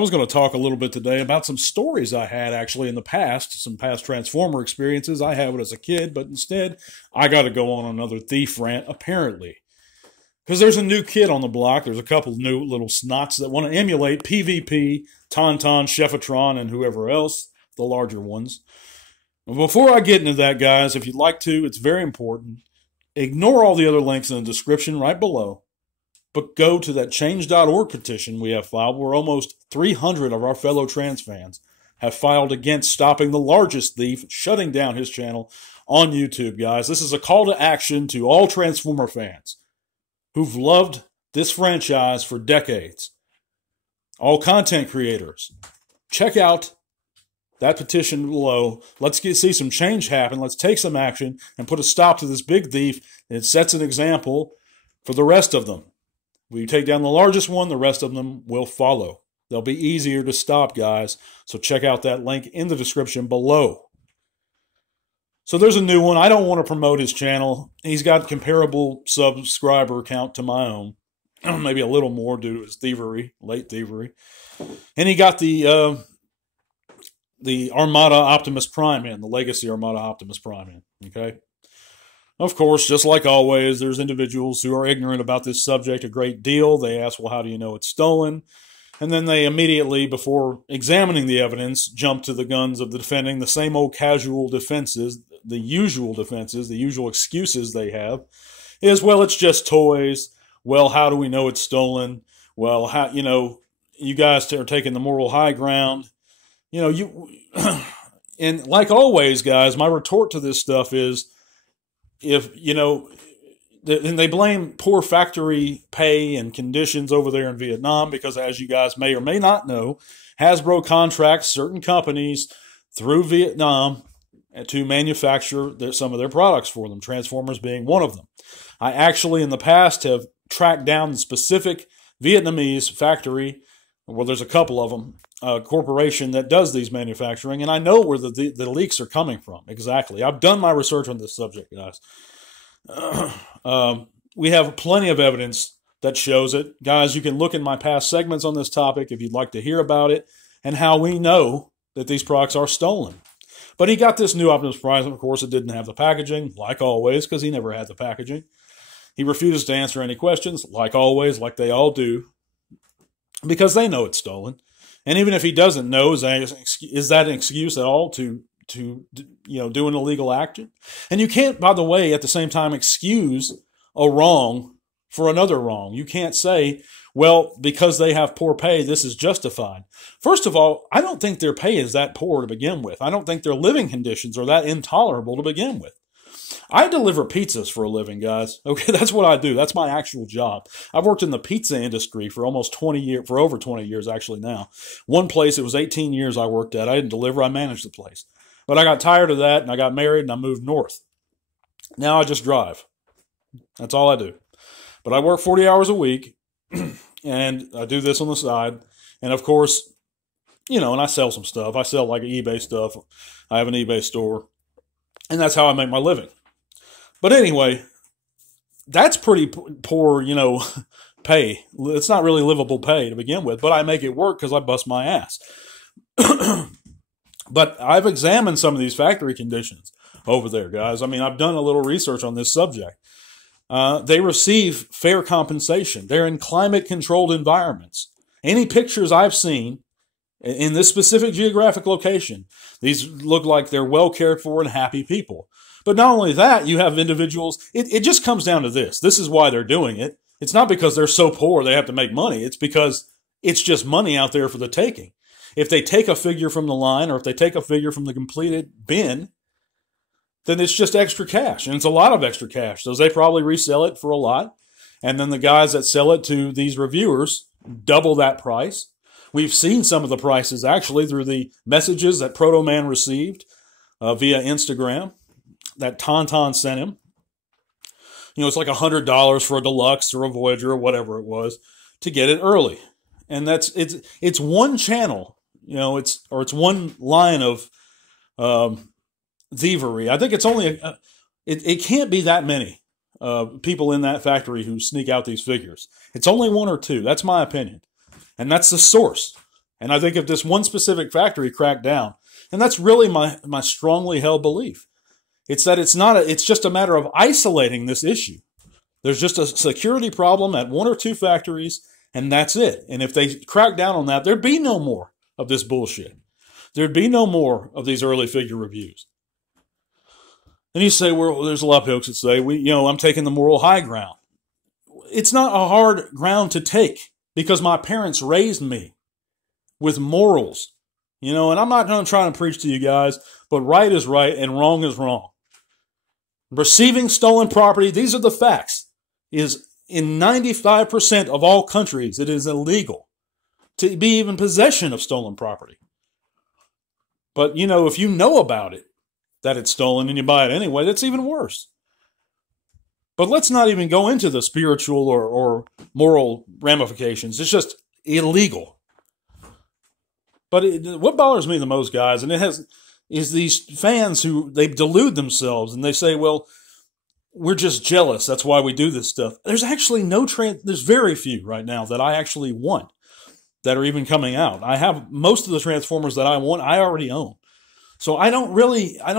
was going to talk a little bit today about some stories I had actually in the past, some past Transformer experiences I had as a kid, but instead I got to go on another thief rant, apparently. Because there's a new kid on the block. There's a couple new little snots that want to emulate PvP, Tauntaun, Cheffatron, and whoever else, the larger ones. Before I get into that, guys, if you'd like to, it's very important. Ignore all the other links in the description right below. But go to that change.org petition we have filed, where almost 300 of our fellow trans fans have filed against stopping the largest thief shutting down his channel on YouTube, guys. This is a call to action to all Transformer fans who've loved this franchise for decades. All content creators, check out that petition below. Let's see some change happen. Let's take some action and put a stop to this big thief. It sets an example for the rest of them. We take down the largest one, the rest of them will follow. They'll be easier to stop, guys. So check out that link in the description below. So there's a new one. I don't want to promote his channel. He's got comparable subscriber count to my own. Maybe a little more due to his thievery, late thievery. And he got the Armada Optimus Prime in, the Legacy Armada Optimus Prime in, okay? Of course, just like always, there's individuals who are ignorant about this subject a great deal. They ask, well, how do you know it's stolen? And then they immediately, before examining the evidence, jump to the guns of defending the same old casual defenses, the usual excuses they have is, well, it's just toys. Well, how do we know it's stolen? Well, how, you guys are taking the moral high ground. And like always, guys, my retort to this stuff is, and they blame poor factory pay and conditions over there in Vietnam because, as you guys may or may not know, Hasbro contracts certain companies through Vietnam to manufacture some of their products for them, Transformers being one of them. I actually, in the past, have tracked down the specific Vietnamese factory, well, there's a couple of them, corporation that does these manufacturing, and I know where the leaks are coming from. Exactly. I've done my research on this subject, guys. We have plenty of evidence that shows it. Guys, you can look in my past segments on this topic if you'd like to hear about it and how we know that these products are stolen. But he got this new Optimus Prime. Of course, it didn't have the packaging, like always, because he never had the packaging. He refuses to answer any questions, like always, like they all do, because they know it's stolen. And even if he doesn't know, is that an excuse at all to do an illegal action? And you can't, by the way, at the same time excuse a wrong for another wrong. You can't say, well, because they have poor pay, this is justified. First of all, I don't think their pay is that poor to begin with. I don't think their living conditions are that intolerable to begin with. I deliver pizzas for a living, guys. Okay, that's what I do. That's my actual job. I've worked in the pizza industry for almost 20 years, for over 20 years actually now. One place, it was 18 years I worked at. I didn't deliver, I managed the place. But I got tired of that, and I got married, and I moved north. Now I just drive. That's all I do. But I work 40 hours a week, and I do this on the side. And, of course, and I sell some stuff. I sell, like, eBay stuff. I have an eBay store. And that's how I make my living. But anyway, that's pretty poor, pay. It's not really livable pay to begin with, but I make it work because I bust my ass. But I've examined some of these factory conditions over there, guys. I mean, I've done a little research on this subject. They receive fair compensation. They're in climate-controlled environments. Any pictures I've seen in this specific geographic location, these look like they're well cared for and happy people. But not only that, you have individuals, it just comes down to this. This is why they're doing it. It's not because they're so poor they have to make money. It's because it's just money out there for the taking. If they take a figure from the line or if they take a figure from the completed bin, then it's just extra cash. And it's a lot of extra cash. So they probably resell it for a lot. And then the guys that sell it to these reviewers double that price. We've seen some of the prices actually through the messages that Proto Man received via Instagram that Tauntaun sent him. It's like $100 for a deluxe or a Voyager or whatever it was to get it early. And it's one channel, it's one line of thievery. I think it's only it can't be that many people in that factory who sneak out these figures. It's only one or two. That's my opinion. And that's the source. And I think if this one specific factory cracked down, and that's really my strongly held belief, it's that it's just a matter of isolating this issue. There's just a security problem at one or two factories, and that's it. And if they crack down on that, there'd be no more of this bullshit. There'd be no more of these early figure reviews. And you say, well, there's a lot of folks that say, I'm taking the moral high ground. It's not a hard ground to take because my parents raised me with morals, and I'm not going to try and preach to you guys, but right is right and wrong is wrong. Receiving stolen property, these are the facts, is in 95% of all countries, it is illegal to be even in possession of stolen property. But, if you know about it, that it's stolen and you buy it anyway, that's even worse. But let's not even go into the spiritual or moral ramifications. It's just illegal. But what bothers me the most, guys, and is these fans who they delude themselves and they say, well, we're just jealous. That's why we do this stuff. There's actually there's very few right now that I actually want that are even coming out. I have most of the Transformers that I want, I already own. So I don't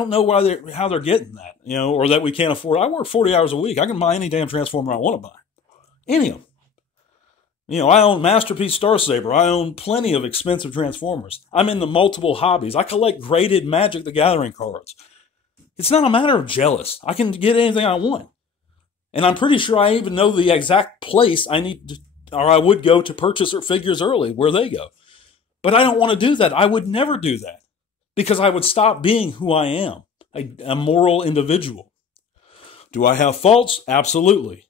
know how they're getting that, or that we can't afford. I work 40 hours a week. I can buy any damn Transformer I want to buy. Any of them. I own Masterpiece Star Saber. I own plenty of expensive Transformers. I'm into multiple hobbies. I collect graded Magic the Gathering cards. It's not a matter of jealous. I can get anything I want. And I'm pretty sure I even know the exact place I would go to purchase figures early, where they go. But I don't want to do that. I would never do that. Because I would stop being who I am, a moral individual. Do I have faults? Absolutely.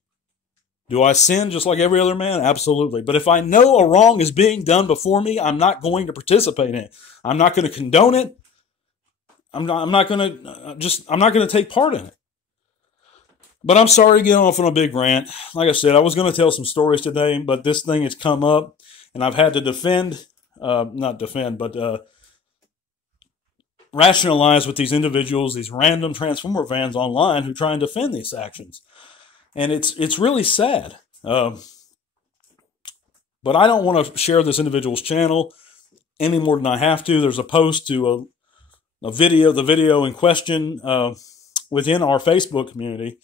Do I sin just like every other man? Absolutely. But if I know a wrong is being done before me, I'm not going to participate in it. I'm not going to condone it. I'm not going to take part in it. But I'm sorry to get off on a big rant. Like I said, I was going to tell some stories today, but this thing has come up, and I've had to rationalize with these individuals, these random Transformer fans online who try and defend these actions. And it's really sad. But I don't want to share this individual's channel any more than I have to. There's a post to the video in question within our Facebook community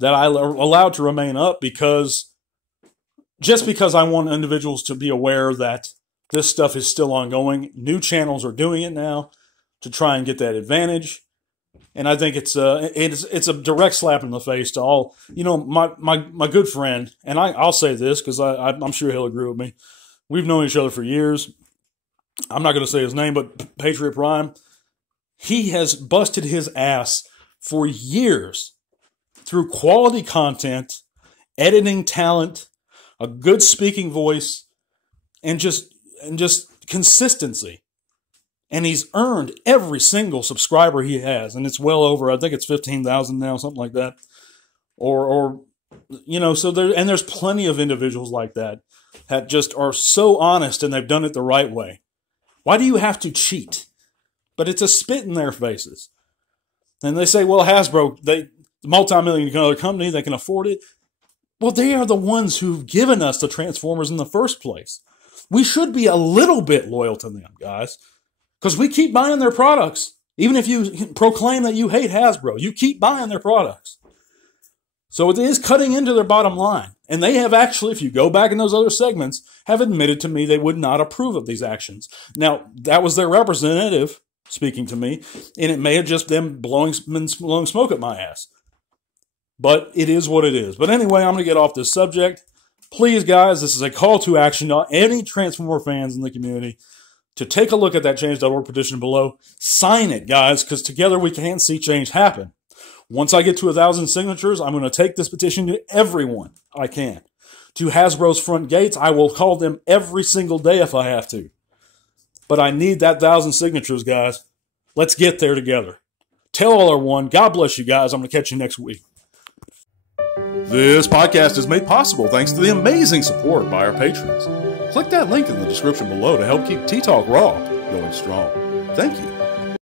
that I allowed to remain up because I want individuals to be aware that this stuff is still ongoing. New channels are doing it now to try and get that advantage. And I think it's a direct slap in the face to all, my good friend, and I'll say this because I'm sure he'll agree with me. We've known each other for years. I'm not going to say his name, but Patriot Prime, he has busted his ass for years through quality content, editing talent, a good speaking voice, and just consistency. And he's earned every single subscriber he has. And it's well over, I think it's 15,000 now, something like that. There's plenty of individuals like that just are so honest and they've done it the right way. Why do you have to cheat? But it's a spit in their faces. And they say, well, Hasbro, the multi-million-dollar company, they can afford it. Well, they are the ones who've given us the Transformers in the first place. We should be a little bit loyal to them, guys. Because we keep buying their products. Even if you proclaim that you hate Hasbro, you keep buying their products. So it is cutting into their bottom line. And they have actually, if you go back in those other segments, have admitted to me they would not approve of these actions. Now, that was their representative speaking to me, and it may have just been blowing smoke at my ass. But it is what it is. But anyway, I'm going to get off this subject. Please, guys, this is a call to action to any Transformer fans in the community to take a look at that change.org petition below. Sign it, guys, because together we can see change happen. Once I get to 1,000 signatures, I'm going to take this petition to everyone I can. To Hasbro's front gates, I will call them every single day if I have to. But I need that 1,000 signatures, guys. Let's get there together. Tell all our one. God bless you guys. I'm going to catch you next week. This podcast is made possible thanks to the amazing support by our patrons. Click that link in the description below to help keep Tea Talk Raw going strong. Thank you.